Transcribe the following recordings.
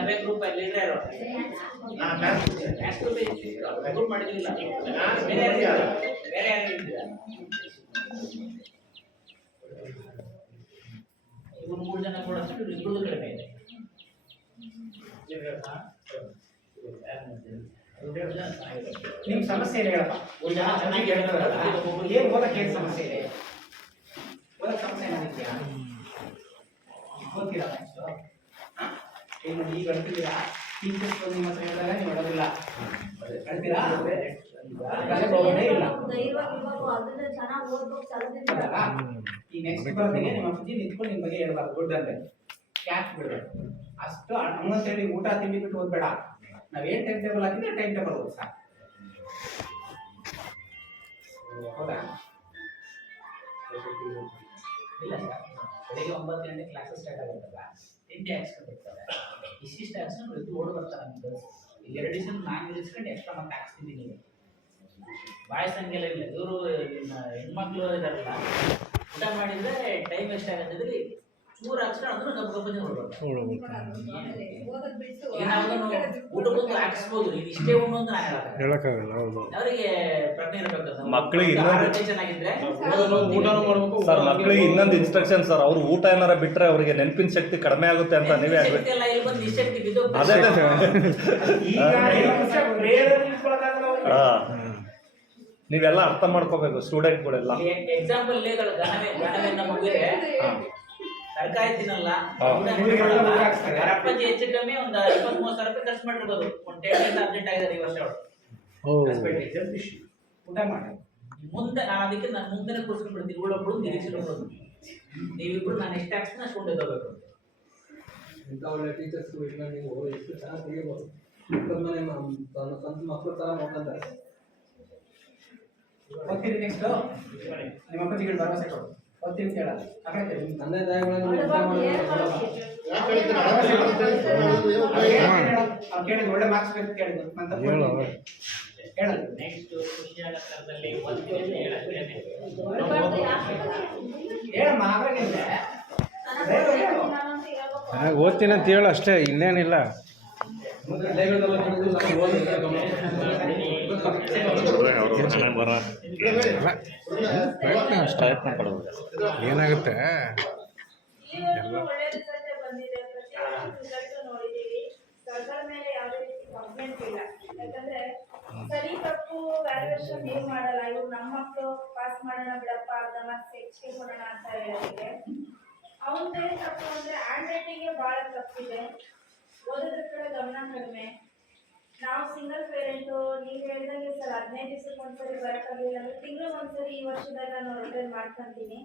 ನವೇ group ಅಲ್ಲಿ ಇದ್ರೆ ಯಾರು ಗ್ರೂಪ್ ಮಾಡಿದಿಲ್ಲ ಬೇರೆ ಯಾರು ಇವರು 3 ಜನ ಕೂಡ ಇಬ್ಬರು ಕಡಿಮೆ ಇದೆ. ನಿಮ್ ಸಮಸ್ಯೆ ಏನು ಹೇಳಪ್ಪ? ಚೆನ್ನಾಗಿ ಹೇಳ್ತಾರಲ್ಲ, ಏನ್ ಓದಕ್ಕೆ ಏನು ಸಮಸ್ಯೆ ಇದೆ? ಓದಕ್ಕೆ ಸಮಸ್ಯೆ ಏನಾಗಿದೆಯಾ? ಓದ್ತೀರಾ ಏನು ಈಗ ಹೇಳ್ತಿದ್ದೀರಾ? ಟೀಚರ್ಸ್ ಬಂದು ನಿಮ್ಮ ಹತ್ರ ಹೇಳಿದಾಗ ನೀವು ಹೇಳೋದಿಲ್ಲ, ಹೇಳ್ತೀರಾ? ಈ ನೆಕ್ಸ್ಟ್ ಬರೋದಿಗೆ ನಿಮ್ಮ ಅಪ್ಪಾಜಿ ನಿಂತ್ಕೊಂಡು ನಿಮ್ಮ ಬಗ್ಗೆ ಹೇಳ್ಬಾರ್ದು, ದೊಡ್ಡಂತೆ ಕ್ಯಾಚ್ ಬಿಡ್ಬೇಕು ಅಷ್ಟು. ಹೇಳಿ ಊಟ ತಿಂಡಿ ಬಿಟ್ಟು ಓದ್ಬೇಡ. ನಾವೇನ್ ಟೈಮ್ ಟೇಬಲ್ ಹಾಕಿದ್ರೆ ಟೈಮ್ ಟೇಬಲ್ ಓದ್ ಸಾಕು. ಹೌದಾ? ಇಲ್ಲ ಸರ್, ಬೆಳಿಗ್ಗೆ 9 ಗಂಟೆ ಕ್ಲಾಸಸ್ ಸ್ಟಾರ್ಟ್ ಆಗುತ್ತಲ್ಲ, ತಿಂಡಿ ಹಾಕ್ಸ್ಕೊಂಡಿರ್ತಾರೆ. ಇಷ್ಟಿಷ್ಟು ಹಾಕ್ಸ್ಕೊಂಡು ಇದು ಓಡ್ ಬರ್ತಾರೆ ನಮ್ಗೆ. ಈಗ 2 ದಿವಸ ನಾನು ಇರಿಸ್ಕೊಂಡು ಎಕ್ಸ್ಟ್ರಾ ಮತ್ತೆ ಹಾಕ್ಸ್ತಿದ್ದೀನಿ. ಬಾಯ್ಸ್ ಹಂಗೆಲ್ಲ ಇಲ್ಲ. ಇವರು ಹೆಣ್ಮಕ್ಳು ಇದಾರಲ್ಲ, ಊಟ ಮಾಡಿದ್ರೆ ಟೈಮ್ ಎಷ್ಟಾಗತ್ತಿದ್ರೆ ಚೂರು ಹಾಕ್ಸ್ಕೊಂಡು ಅದನ್ನು ಗಬ್ಬ ಊಟಕ್ಕೊಂದು ಹಾಕಿಸ್ಬೋದು. ಇದು ಇಷ್ಟೇ ಉಣ್ಣು ಅಂತ ನಾನು ಹೇಳಕ್ಕಾಗಲ್ಲ. ಅವರಿಗೆ ಪ್ರಜ್ಞೆ ಇರಬೇಕು. ಮಕ್ಕಳಿಗೆ ಚೆನ್ನಾಗಿದ್ರೆ ಊಟನೂ ಮಾಡ್ಬೇಕು ಸರ್. ಮಕ್ಕಳಿಗೆ ಇನ್ನೊಂದು ಇನ್ಸ್ಟ್ರಕ್ಷನ್ ಸರ್, ಅವ್ರು ಊಟ ಏನಾರ ಬಿಟ್ರೆ ಅವರಿಗೆ ನೆನಪಿನ ಶಕ್ತಿ ಕಡಿಮೆ ಆಗುತ್ತೆ ಅಂತ ನೀವೇ ಹೇಳ್ಬೇಕು. ಅದೇ ನೀವೆಲ್ಲ ಅರ್ಥ ಮಾಡ್ಕೋಬೇಕು ಸ್ಟೂಡೆಂಟ್ಗಳೆಲ್ಲ. ಎಕ್ಸಾಂಪಲ್ ತರಕಾರಿ ತಿನ್ನಲ್ಲ, ಅಪ್ಪಾಜಿ ಹೆಚ್ಚು ಕಮ್ಮಿ ಒಂದು 23,000 ರೂಪಾಯಿ ಖರ್ಚು ಮಾಡಿರ್ಬೋದು. ಒಂದು ಟೇಬಲ್ ಅರ್ಜೆಂಟ್ ಆಗಿದ್ದಾರೆ ಈ ವರ್ಷ. ಊಟ ಮಾಡಿ ಮುಂದೆ ನಾನು ಅದಕ್ಕೆ ನಾನು ಮುಂದೆ ಕೂರ್ಸ್ಕೊಂಡು ಬಿಡ್ತೀನಿ. ಉಳ್ಳೊಬ್ಳು ನಿರೀಕ್ಷಿಸ್ಬಿಡೋದು, ನೀವಿಬ್ರು ನಾನು ಎಷ್ಟು ಹಾಕ್ಸ್ತೀನಿ ಅಷ್ಟು ಉಂಡೆ ತಗೋಬೇಕು. ಇಂಥ ಒಳ್ಳೆ ಟೀಚರ್ಸ್ ನೀವು ಎಷ್ಟು ಚೆನ್ನಾಗಿ ತೆಗಿಬೋದು. ಸ್ವಂತ ಮಕ್ಕಳು ಥರ ನೋಡ್ಕೊಂತಾರೆ. ಓದ್ತೀರಿ ನೆಕ್ಸ್ಟ್? ನಿಮ್ಮ ಅಪ್ಪಾಜಿಗಳು ಭರವಸೆ ಕೊಡು, ಓದ್ತೀವಿ ಅಂತ ಹೇಳಲ್ಲ. ತಂದೆ ತಾಯಿಗಳನ್ನು ಕೇಳಿದ್ರು ಒಳ್ಳೆ ಮಾರ್ಕ್ಸ್ ಬೇಕು ಕೇಳಿದ್ರು ಅಂತ ಹೇಳಲ್ಲ. ನೆಕ್ಸ್ಟ್ ಖುಷಿಯಾದ ಸ್ಥಳದಲ್ಲಿ ಓದ್ತೀವಿ ಹೇಳಮ್ಮ, ಆಗ್ರಾಗಿಲ್ಲ ಓದ್ತೀನಿ ಅಂತ ಹೇಳು ಅಷ್ಟೇ, ಇನ್ನೇನಿಲ್ಲ. ಏನಾಗುತ್ತೆ ಸರಿ ತಪ್ಪು ವ್ಯಾಲ್ಯೂಯೇಷನ್ ಏನ್ ಮಾಡಲ್ಲ. ಇವ್ರು ನಮ್ಮ ಮಕ್ಕಳು ಪಾಸ್ ಮಾಡೋಣ ಬಿಡಪ್ಪ, ಅರ್ಧ ಮಾರ್ಕ್ಸ್ ಹೆಚ್ಚಿಗೆ ಕೊಡೋಣ ಅಂತ ಹೇಳಿದ್ರೆ ಅವನದೇ ತಪ್ಪು. ಅಂದ್ರೆ ಹ್ಯಾಂಡ್ ರೈಟಿಂಗ್ ಬಹಳ ತಪ್ಪಿದೆ, ಓದೋದ್ರ ಕಡೆ ಗಮನ ಕಡಿಮೆ. ನಾವು ಸಿಂಗಲ್ ಪೇರೆಂಟು, ನೀವು ಹೇಳಿದಂಗೆ ಸರ್ 15 ದಿವಸಕ್ಕೆ ಒಂದ್ಸರಿ ಬರೋಕ್ಕಾಗಲಿಲ್ಲ ಅಂದ್ರೆ ತಿಂಗಳಿಗೆ ಒಂದ್ಸರಿ ಈ ವರ್ಷದಾಗ ನಾನು ರೊಟೇಟ್ ಮಾಡ್ಕೊಂತೀನಿ.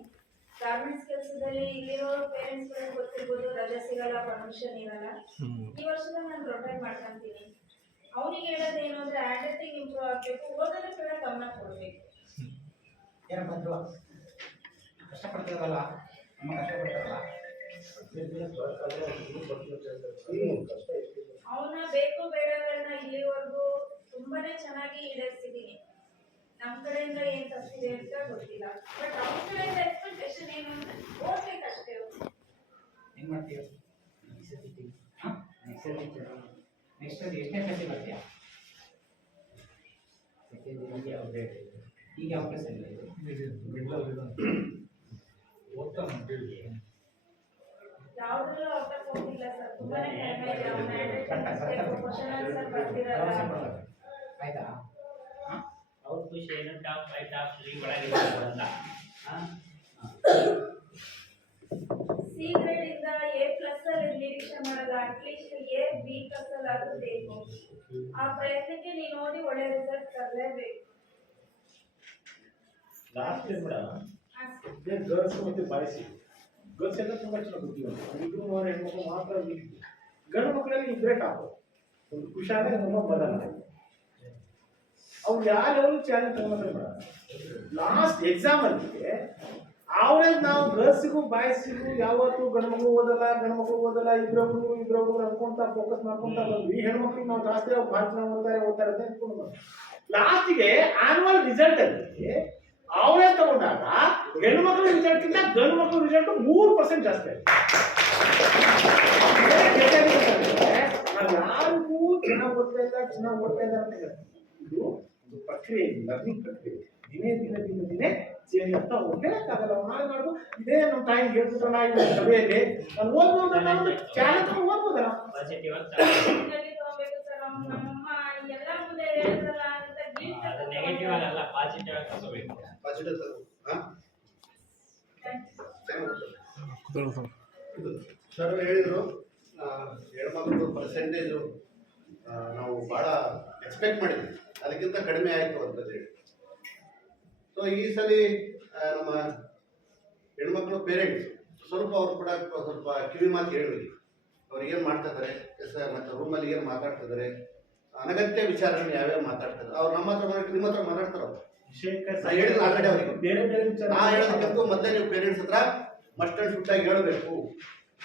ಗಾರ್ಮೆಂಟ್ಸ್ ಕೆಲಸದಲ್ಲಿ ಇಲ್ಲಿರೋ ಪೇರೆಂಟ್ಸ್ಗಳಿಗೆ ಗೊತ್ತಿರ್ಬೋದು, ರಜೆ ಸಿಗಲ್ಲ, ಪರ್ಮಿಷನ್ ಇರಲ್ಲ. ಈ ವರ್ಷದಾಗ ನಾನು ರೊಟೇಟ್ ಮಾಡ್ಕೊಂತೀನಿ. ಅವನಿಗೆ ಹೇಳೋದೇನು ಅಂದ್ರೆ ಹ್ಯಾಂಡ್ ರೈಟಿಂಗ್ ಇಂಪ್ರೂವ್ ಆಗಬೇಕು, ಓದೋದ್ರ ಕಡೆ ಗಮನ ಕೊಡಬೇಕು. ಏನಪ್ಪ ಕಷ್ಟಪಡ್ತಾರಲ್ಲ, ಅಮ್ಮ ಕಷ್ಟಪಡ್ತಾರಲ್ಲ, ಅವನ ಬೇಕು ಬೇಡಗಳನ್ನ ಇಲ್ಲಿವರೆಗೂ ತುಂಬಾನೇ ಚೆನ್ನಾಗಿ ಈಡೇರಿಸಿದೀನಿ. ನಮ್ಮ ಕಡೆಯಿಂದ ಏನ್ ತಪ್ಪಿದೆ ಅಂತ ಗೊತ್ತಿಲ್ಲ, ಬಟ್ ಅವನ ಕಡೆಯಿಂದ ಎಕ್ಸ್ಪೆಕ್ಟೇಷನ್ ಏನು ಅಂದ್ರೆ ಓದ್ಬೇಕಷ್ಟೇ. ಹೆಂಗ್ ಮಾಡ್ತೀವಿ? ನೆಕ್ಸ್ಟ್ ಎಷ್ಟನೇ ಕ್ಲಾಸಿಗೆ ಬರ್ತೀಯಾ? ಈಗ ಯಾವ ಕ್ಲಾಸ್ ಅಲ್ಲಿ? ಯಾವುದರಲ್ಲೂ ಔಟ್ ಆಫ್ ಹೋಗಿಲ್ಲ ಸರ್, ತುಂಬಾನೇ ಕಡಿಮೆ ಇದೆ. ಅವನ ಕ್ವಶನ್ ಆನ್ಸರ್ ಬರ್ತಿರಲ್ಲ. ಆಯ್ತಾ? ಅವ್ರ ಖುಷಿ ಏನು ಟಾಪ್ 5 ಟಾಪ್ 3 ಒಳಗೆ ಬರಲ್ಲ. ಸಿ ಗ್ರೇಡ್ ಇಂದ A+ ಅಲ್ಲಿ ನಿರೀಕ್ಷೆ ಮಾಡಲ್ಲ, ಅಟ್ಲೀಸ್ಟ್ A, B+ ಅಲ್ಲಿ ಆದ್ರೂ ಬೇಕು. ಆ ಪ್ರಯತ್ನಕ್ಕೆ ನೀನು ಓದಿ ಒಳ್ಳೆ ರಿಸಲ್ಟ್ ತರಲೇಬೇಕು. ಲಾಸ್ಟ್ ಇಯರ್ ಮೇಡಮ್ ಗರ್ಲ್ಸ್ ಮತ್ತು ಬಾಯ್ಸ್ ಗರ್ಲ್ಸ್ ಎಲ್ಲ ತುಂಬ ಚೆನ್ನಾಗಿ ಗೊತ್ತಿಲ್ಲ. ಇಬ್ರು ಮೂವರು ಹೆಣ್ಮಕ್ಳು ಮಾತ್ರ ಗಂಡು ಮಕ್ಕಳಲ್ಲಿ ಇಬ್ಬರೇ ಟಾಪ್. ಒಂದು ಖುಷಾಲೆ ನಮ್ಮ ಬದಲ ಅವ್ರು ಯಾರು ಚಾಲೆಂಜ್ ತಗೊಂಡ್ರೆ ಮೇಡಮ್ ಲಾಸ್ಟ್ ಎಕ್ಸಾಮ್ ಅಲ್ಲಿ ಅವರೇ ನಾವು ಗರ್ಲ್ಸಿಗೂ ಬಾಯ್ಸಿಗೂ ಯಾವತ್ತೂ ಗಂಡು ಮಕ್ಕಳು ಓದಲ್ಲ ಇಬ್ರೊಬ್ರು ಅನ್ಕೊಂತ ಫೋಕಸ್ ಮಾಡ್ಕೊಂತ ಬಂದ್ವಿ. ಹೆಣ್ಮಕ್ಳಿಗೆ ನಾವು ಜಾಸ್ತಿ ಭಾಳ ಚೆನ್ನಾಗಿ ಓದ್ತಾರೆ ಅಂತ ಅನ್ಕೊಂಡು ಲಾಸ್ಟಿಗೆ ಆನ್ಯುವಲ್ ರಿಸಲ್ಟ್ ಅಲ್ಲಿ ಅವರೇ ತಗೊಂಡಾಗ ಹೆಣ್ಣು ಮಕ್ಕಳು ರಿಸಲ್ಟ್ಗಿಂತ ಗಂಡು ಮಕ್ಕಳು ರಿಸಲ್ಟ್ 3% ಜಾಸ್ತಿ ಆಯ್ತು. ಚೆನ್ನಾಗಿ ಓದ್ತಾ ಇದ್ದಾರೆ ಅಂತ ಹೇಳ್ತಾರೆ. ಇದು ಒಂದು ಪ್ರಕ್ರಿಯೆ, ಲರ್ನಿಂಗ್ ಪ್ರಕ್ರಿಯೆ. ದಿನೇ ಚೇಂಜ್ ಆಗ್ತಾ ಹೋಗ್ಬೇಕಾಗಲ್ಲ. ನಾಳೆ ಮಾಡುದು ಇದೇ ನಮ್ಮ ತಾಯಿ ಹೇಳ್ಬಿಟ್ರಲ್ಲ ಈ ಸಭೆಯಲ್ಲಿ ನಾನು ಓದ್ಬೋದಲ್ಲ, ಒಂದು ಚಾಲೆಂಜ್ ಓದ್ಬೋದಲ್ಲ. ಪಾಸಿಟಿವ್ ಹೀಗಾಗಿ ತಗೋಬೇಕು ಸರ್. ನಮ್ಮಮ್ಮ ಎಲ್ಲ ಮುಂದೆ ಹೇಳಿದ್ರಲ್ಲ ಅಂತ guilt ಅದು ನೆಗೆಟಿವ್ ಆಗಲ್ಲ, ಪಾಸಿಟಿವ್ ಆಗಿ ತಗೋಬೇಕು. ಸರ್ ಹೇಳಿದರು ಹೆಣ್ಮಕ್ಳು ಪರ್ಸೆಂಟೇಜು ನಾವು ಭಾಳ ಎಕ್ಸ್ಪೆಕ್ಟ್ ಮಾಡಿದ್ವಿ, ಅದಕ್ಕಿಂತ ಕಡಿಮೆ ಆಯಿತು ಅಂತಂದೇಳಿ. ಸೊ ಈ ಸಲ ನಮ್ಮ ಹೆಣ್ಮಕ್ಳು ಪೇರೆಂಟ್ಸ್ ಸ್ವಲ್ಪ ಅವ್ರು ಕೂಡ ಸ್ವಲ್ಪ ಕಿವಿ ಮಾತು ಹೇಳ್ಬೇಕು. ಅವ್ರು ಏನು ಮಾಡ್ತಾ ಇದ್ದಾರೆ, ಮತ್ತು ರೂಮಲ್ಲಿ ಏನು ಮಾತಾಡ್ತಾ ಇದ್ದಾರೆ, ಅನಗತ್ಯ ವಿಚಾರಗಳನ್ನ ಯಾವ್ಯಾವ ಮಾತಾಡ್ತಾರೆ. ಅವ್ರು ನಮ್ಮ ಹತ್ರ ಬರೋಕ್ಕೆ ನಿಮ್ಮ ಹತ್ರ ಮಾತಾಡ್ತಾರೆ. ಅವ್ರು ನಾ ಹೇಳಿದ್ರು ಆ ಕಡೆ ಅವರಿಗೆ ಬೇರೆ ಬೇರೆ ವಿಚಾರ ನಾ ಹೇಳೋದಕ್ಕಿಂತ ಮೊದಲೇ ನೀವು ಪೇರೆಂಟ್ಸ್ ಹತ್ರ ಮಸ್ಟ್ ಅಂಡ್ ಶುಡ್ ಆಗಿ ಹೇಳಬೇಕು.